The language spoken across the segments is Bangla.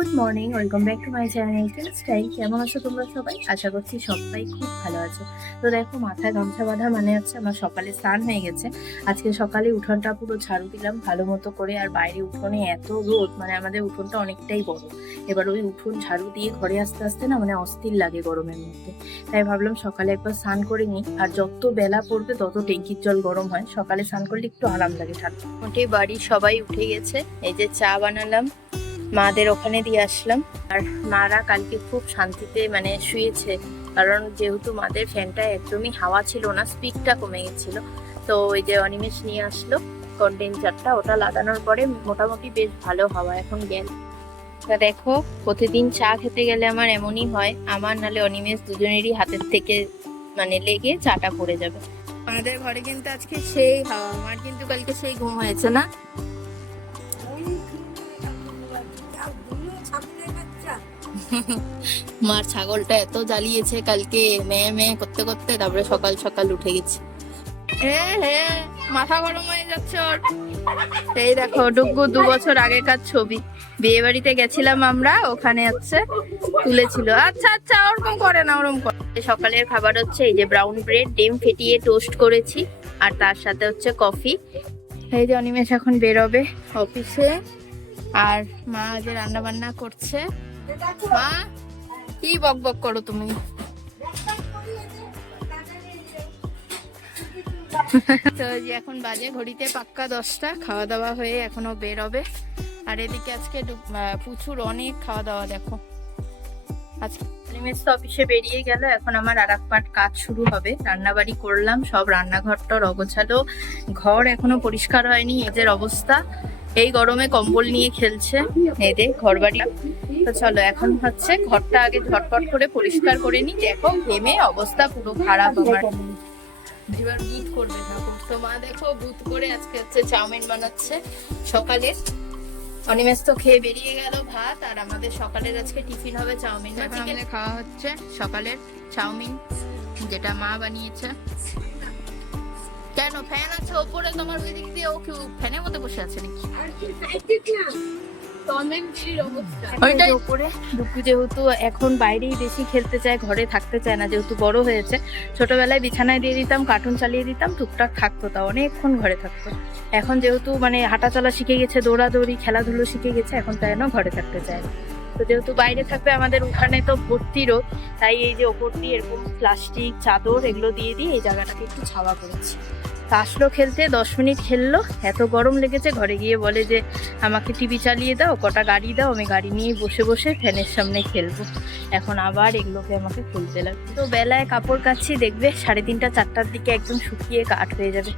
Good morning, welcome back to my channel style. কেমন আছো তোমরা সবাই? আশা করছি সবাই খুব ভালো আছো। তো দেখো, মাথায় গামছা বাঁধা মানে হচ্ছে আমার সকালে স্নান হয়ে গেছে। আজকে সকালে উঠোনটা পুরো ঝাড়ু দিলাম ভালো মতো করে। আর বাইরে উঠোনে এত রোদ, মানে আমাদের উঠোনটা অনেকটাই বড়। এবার ওই উঠোন ঝাড়ু দিয়ে ঘরে আসতে আসতে না মানে অস্থির লাগে গরমের মধ্যে। তাই ভাবলাম সকালে একবার স্নান করে নিই। আর যত বেলা পড়বে তত ট্যাঙ্কির জল গরম হয়, সকালে স্নান করলে একটু আরাম লাগে ঠান্ডা। মোটামুটি বাড়ির সবাই উঠে গেছে। এই যে চা বানালাম, মাদের ওখানে দিয়ে আসলাম। আর মারা কালকে খুব শান্তিতে মানে শুয়েছে, কারণ যেহেতু মাদের ফ্যানটা একদমই হাওয়া ছিল না, স্পিডটা কমে গেছিল। তো ওই যে অনিমেষ নিয়ে আসলো কন্ডেন্সারটা, ওটা লাগানোর পরে মোটামুটি বেশ ভালো হাওয়া এখন গেল। তা দেখো, প্রতিদিন চা খেতে গেলে আমার এমনই হয়, আমার নালে অনিমেষ দুজনেরই হাতের থেকে মানে লেগে চাটা পড়ে যাবে। আমাদের ঘরে কিন্তু আজকে সেই হাওয়া, আমার কিন্তু কালকে সেই ঘুম হয়েছে না। মার ছাগলটা এত জ্বালিয়েছে কালকে, মেয়ে মেয়ে করতে করতে, তারপরে সকাল সকাল উঠে গেছে। হ্যাঁ হ্যাঁ, মাথা গরম হয়ে যাচ্ছে ওর। এই দেখো, ডুগু 2 বছর আগেকার ছবি, বিয়ে বাড়িতে গেছিলাম আমরা, ওখানে হচ্ছে তুলেছিল। আচ্ছা আচ্ছা, ওরকম করে না, ওরকম করে। সকালের খাবার হচ্ছে এই যে ব্রাউন ব্রেড, ডিম ফেটিয়ে টোস্ট করেছি, আর তার সাথে হচ্ছে কফি। এই যে অনিমেষ এখন বেরোবে অফিসে, আর মা যে রান্না বান্না করছে। মা, কি বক বক করো তুমি? তো যে এখন বাজে ঘড়িতে পাক্কা 10টা, খাওয়া দাওয়া হয়ে এখনো বেরোবে। আর এদিকে আজকে প্রচুর অনেক খাওয়া দাওয়া। দেখো, আজকে অফিসে বেরিয়ে গেল, এখন আমার আর এক পার্ট কাজ শুরু হবে। রান্নাবাড়ি করলাম, সব রান্নাঘরটার অগোছালো, ঘর এখনো পরিষ্কার হয়নি, এদের অবস্থা। এই গরমে কম্বল নিয়ে খেলছে এদের ঘর বাড়ি। তো চলো এখন হচ্ছে ঘরটা আগে ঝটপট করে পরিষ্কার করে নি। দেখো ঘেমে অবস্থা পুরো খারাপ আমার। এবার বুট করবে ঠাকুর। তো মা দেখো বুট করে আজকে হচ্ছে চাউমিন বানাচ্ছে সকালে। অনিমেষ তো খেয়ে বেরিয়ে গেল ভাত, আর আমাদের সকালের আজকে টিফিন হবে চাউমিন। আমাদের খাওয়া হচ্ছে সকালের চাউমিন, যেটা মা বানিয়েছে। কেন ফ্যান আছে ওপরে তোমার ওই দিক দিয়ে? ও কি ফ্যানের মধ্যে বসে আছে নাকি? যেহেতু এখন বাইরেই বেশি খেলতে চায়, ঘরে থাকতে চায় না, যেহেতু বড় হয়েছে। ছোটবেলায় বিছানায় দিয়ে দিতাম, কার্টুন চালিয়ে দিতাম, টুকটাক থাকতো, তা অনেকক্ষণ ঘরে থাকতো। এখন যেহেতু মানে হাঁটাচলা শিখে গেছে, দৌড়াদৌড়ি খেলাধুলো শিখে গেছে, এখন তাই না ঘরে থাকতে চায় না। তো যেহেতু বাইরে থাকবে, আমাদের উঠানে তো ভর্তি রোদ, তাই এই যে ওপর দিয়ে এরকম প্লাস্টিক চাদর এগুলো দিয়ে দিয়ে এই জায়গাটাকে একটু ছাওয়া করেছি। তা আসলো খেলতে, 10 মিনিট খেললো, এত গরম লেগেছে, ঘরে গিয়ে বলে যে আমাকে টিভি চালিয়ে দাও, কটা গাড়ি দাও, আমি গাড়ি নিয়ে বসে বসে ফ্যানের সামনে খেলবো। এখন আবার এগুলোকে আমাকে খুলতে লাগবে। তো বেলায় কাপড় কাচ্ছি, দেখবে 3:30 4টার দিকে একদম শুকিয়ে কাঠ হয়ে যাবে।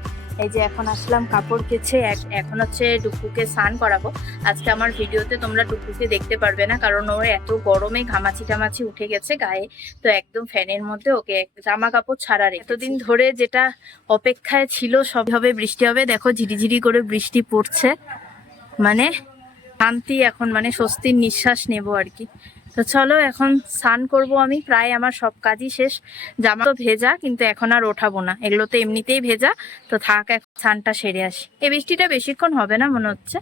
এই যে এখন আসলাম কাপড় কেচে, এখন হচ্ছে ডুকুকে স্নান করাবো। আজকে আমার ভিডিওতে তোমরা ডুকুকে দেখতে পারবে না, কারণ ওর এত গরমে ঘামাচি টামাচি উঠে গেছে গায়ে। তো একদম ফ্যানের মধ্যে ওকে জামা কাপড় ছাড়া রেখেছি। এতদিন ধরে যেটা অপেক্ষায় ছিল, সব হবে, বৃষ্টি হবে। দেখো ঝিরিঝিরি করে বৃষ্টি পড়ছে, মানে শান্তি এখন, মানে স্বস্তির নিঃশ্বাস নেবো আর কি। তো চলো এখন স্নান করবো আমি, প্রায় আমার সব কাজই শেষ। জামা তো ভেজা, কিন্তু এখন আর ওঠাবো না, এগুলো তো এমনিতেই ভেজা। তো থাক, এখন স্নানটা সেরে আসি। এই বৃষ্টিটা বেশিক্ষণ হবে না মনে হচ্ছে।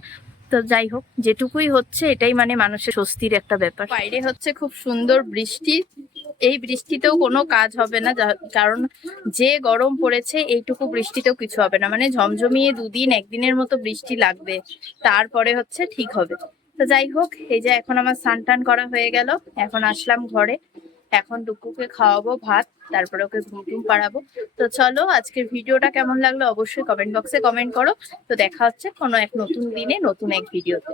তো যাই হোক, যেটুকুই হচ্ছে এটাই মানে মানুষের স্বস্তির একটা ব্যাপার। বাইরে হচ্ছে খুব সুন্দর বৃষ্টি, এই বৃষ্টিতেও কোনো কাজ হবে না, কারণ যে গরম পড়েছে, এইটুকু বৃষ্টিতেও কিছু হবে না। মানে ঝমঝমিয়ে 2 দিন 1 দিনের মতো বৃষ্টি লাগবে, তারপরে হচ্ছে ঠিক হবে। তো যাই হোক, এই যে এখন আমার স্নান টান করা হয়ে গেল, এখন আসলাম ঘরে। এখন ডুকুকে খাওয়াবো ভাত, তারপরে ওকে ঘুম টুম পাড়াবো। তো চলো, আজকের ভিডিওটা কেমন লাগলো অবশ্যই কমেন্ট বক্সে কমেন্ট করো। তো দেখা হচ্ছে কোনো এক নতুন দিনে নতুন এক ভিডিওতে।